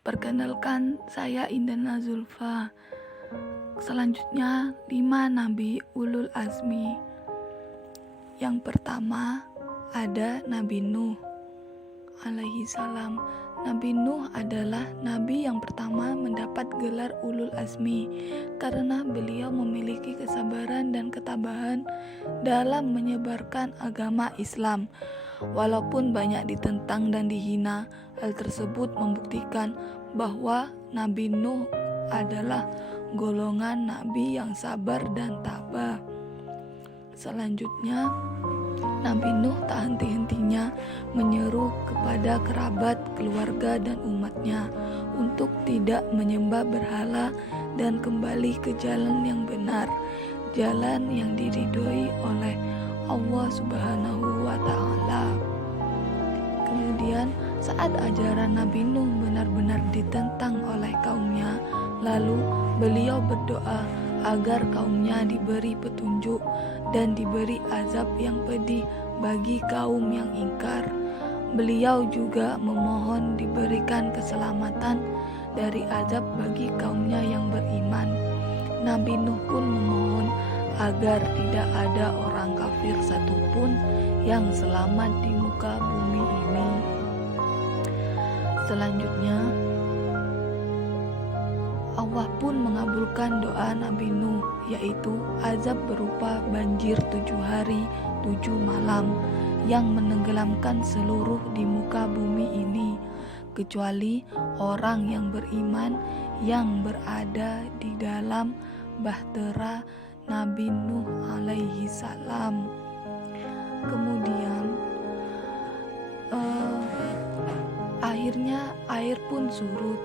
Perkenalkan, saya Indana Zulfa. Selanjutnya, 5 Nabi Ulul Azmi. Yang pertama, ada Nabi Nuh alaihi salam. Nabi Nuh adalah nabi yang pertama mendapat gelar Ulul Azmi karena beliau memiliki kesabaran dan ketabahan dalam menyebarkan agama Islam. Walaupun banyak ditentang dan dihina, hal tersebut membuktikan bahwa Nabi Nuh adalah golongan nabi yang sabar dan tabah. Selanjutnya, Nabi Nuh tak henti-hentinya menyeru kepada kerabat, keluarga, dan umatnya untuk tidak menyembah berhala dan kembali ke jalan yang benar, jalan yang diridhoi oleh Allah Subhanahu wa Ta'ala. Kemudian, saat ajaran Nabi Nuh benar-benar ditentang oleh kaumnya, lalu beliau berdoa agar kaumnya diberi petunjuk dan diberi azab yang pedih bagi kaum yang ingkar. Beliau juga memohon diberikan keselamatan dari azab bagi kaumnya yang beriman. Nabi Nuh pun memohon agar tidak ada orang kafir satupun yang selamat di muka bumi ini. Selanjutnya, Allah pun mengabulkan doa Nabi Nuh, yaitu azab berupa banjir 7 hari 7 malam yang menenggelamkan seluruh di muka bumi ini, kecuali orang yang beriman yang berada di dalam bahtera Nabi Nuh alaihi salam. Kemudian akhirnya air pun surut.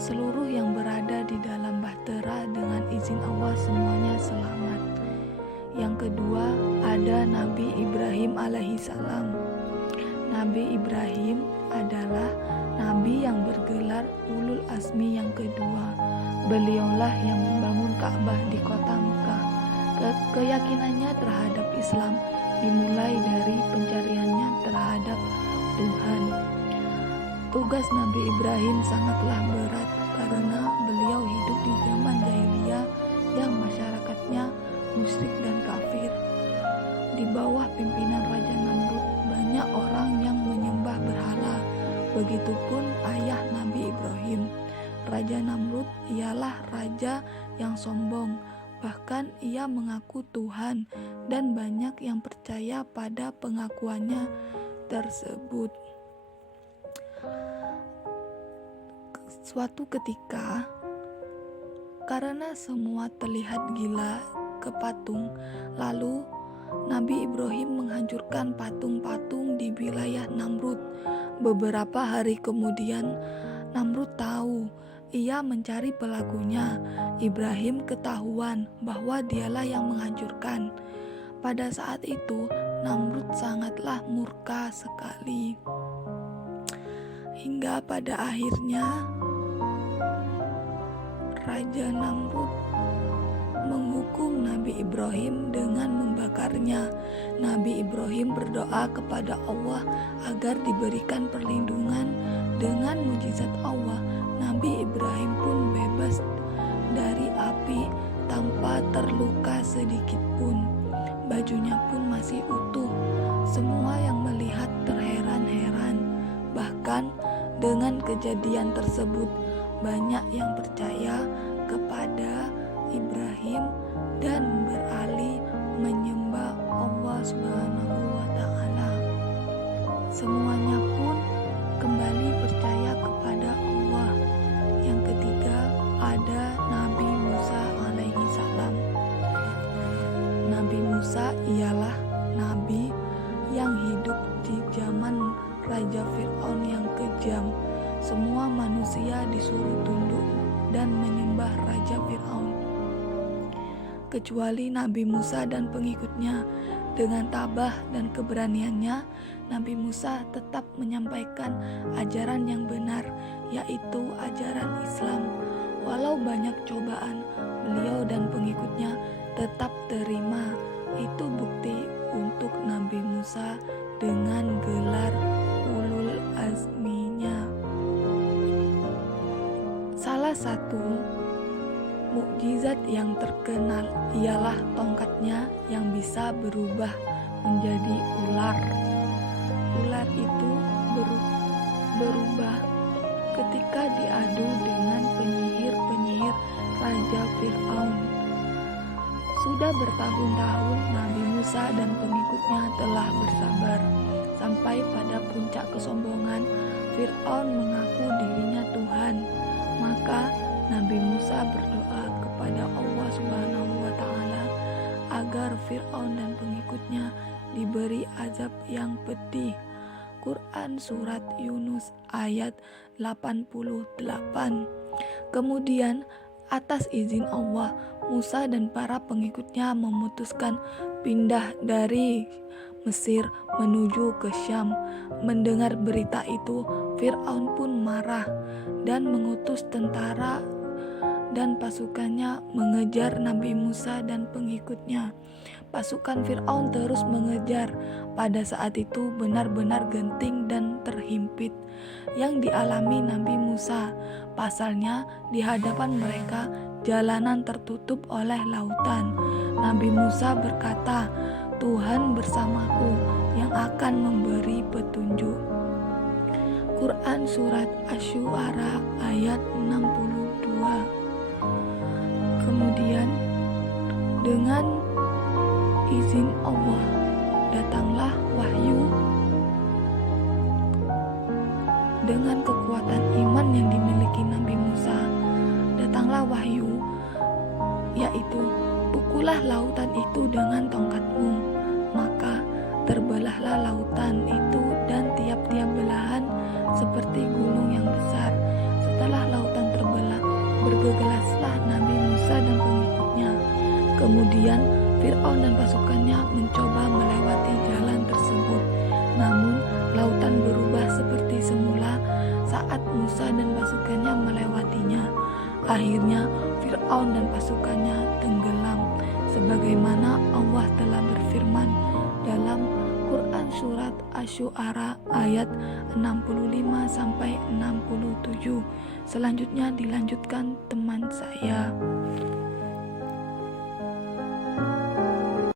Seluruh yang berada di dalam bahtera dengan izin Allah semuanya selamat. Yang kedua, ada Nabi Ibrahim alaihi salam. Nabi Ibrahim adalah nabi yang bergelar Ulul Azmi yang kedua. Beliaulah yang membangun Ka'bah di kota Mekah. Keyakinannya terhadap Islam dimulai dari pencariannya terhadap Tuhan. Tugas Nabi Ibrahim sangatlah berat karena beliau hidup di zaman jahiliyah yang masyarakatnya musyrik dan kafir. Di bawah pimpinan Raja Namrud, banyak orang yang menyembah berhala. Begitupun ayah Nabi Ibrahim. Raja Namrud ialah raja yang sombong. Bahkan ia mengaku Tuhan dan banyak yang percaya pada pengakuannya tersebut. Suatu ketika, karena semua terlihat gila ke patung, lalu Nabi Ibrahim menghancurkan patung-patung di wilayah Namrud. Beberapa hari kemudian, Namrud tahu. Ia mencari pelakunya. Ibrahim ketahuan bahwa dialah yang menghancurkan. Pada saat itu, Namrud sangatlah murka sekali. Hingga pada akhirnya, Raja Namrud menghukum Nabi Ibrahim dengan membakarnya. Nabi Ibrahim berdoa kepada Allah agar diberikan perlindungan. Dengan mujizat Allah, Nabi Ibrahim pun bebas dari api tanpa terluka sedikit pun. Bajunya pun masih utuh. Semua yang melihat terheran-heran. Bahkan dengan kejadian tersebut, banyak yang percaya kepada Ibrahim dan beralih menyembah Allah Subhanahu wa Ta'ala. Semuanya pun kembali percaya kepada Allah. Yang ketiga, ada Nabi Musa alaihi salam. Nabi Musa ialah nabi yang hidup di zaman Raja Fir'aun yang kejam. Semua manusia disuruh tunduk dan menyembah Raja Fir'aun, kecuali Nabi Musa dan pengikutnya. Dengan tabah dan keberaniannya, Nabi Musa tetap menyampaikan ajaran yang benar, yaitu ajaran Islam. Walau banyak cobaan, beliau dan pengikutnya tetap terima. Itu bukti untuk Nabi Musa dengan gelar Ulul Azminya. Salah satu mukjizat yang terkenal ialah tongkatnya yang bisa berubah menjadi ular. Ular itu berubah ketika diadu dengan penyihir-penyihir Raja Fir'aun. Sudah bertahun-tahun Nabi Musa dan pengikutnya telah bersabar, sampai pada puncak kesombongan Fir'aun mengaku dirinya Tuhan. Maka Nabi Musa berdoa kepada Allah Subhanahu wa Ta'ala agar Fir'aun dan pengikutnya diberi azab yang pedih. Quran Surat Yunus ayat 88. Kemudian atas izin Allah, Musa dan para pengikutnya memutuskan pindah dari Mesir menuju ke Syam. Mendengar berita itu, Fir'aun pun marah dan mengutus tentara dan pasukannya mengejar Nabi Musa dan pengikutnya. Pasukan Fir'aun terus mengejar. Pada saat itu benar-benar genting dan terhimpit yang dialami Nabi Musa. Pasalnya di hadapan mereka jalanan tertutup oleh lautan. Nabi Musa berkata, Tuhan bersamaku yang akan memberi petunjuk. Quran Surat Asy-Syu'ara ayat 62. Kemudian dengan izin Allah datanglah wahyu. Dengan kekuatan iman yang dimiliki Nabi Musa, datanglah wahyu, yaitu pukullah lautan itu dengan tongkatmu. Maka terbelahlah lautan itu dan tiap-tiap belahan seperti gunung yang besar. Setelah lautan terbelah, bergegaslah Nabi Musa dan pengikutnya. Kemudian Fir'aun dan pasukannya mencoba melewati jalan tersebut. Namun lautan berubah seperti semula saat Musa dan pasukannya melewatinya. Akhirnya Fir'aun dan pasukannya tenggelam, sebagaimana Allah telah berfirman dalam Quran Surat Asy-Syu'ara ayat 65-67. Selanjutnya dilanjutkan teman saya.